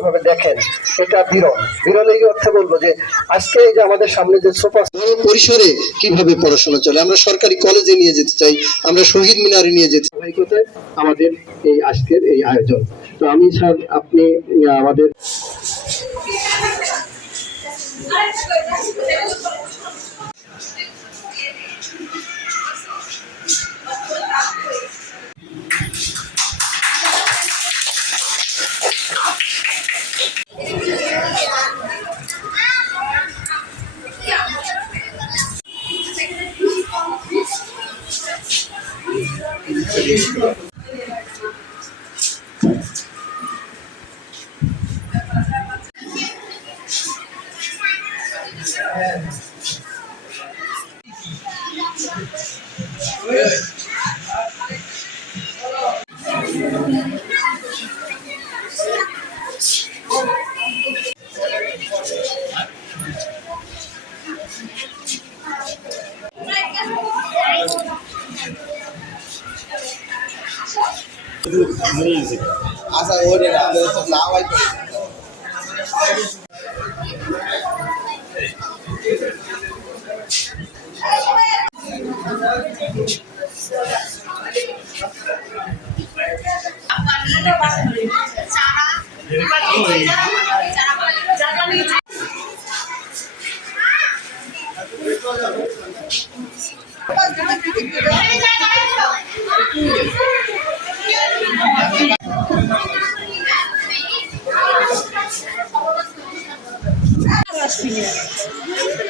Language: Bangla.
যেভাবে দেখেন এটা বিরল এই অর্থে বলবো যে আজকে এই যে আমাদের সামনে যে সোফা বড় পরিসরে কিভাবে পড়াশোনা চলে, আমরা সরকারি কলেজে নিয়ে যেতে চাই, আমরা শহীদ মিনারে নিয়ে যেতে চাই, কোথায় আমাদের এই আজকের এই আয়োজন। তো আমি স্যার আপনি আমাদের আচ্ছা ওরে তো লাভাই করে Gracias.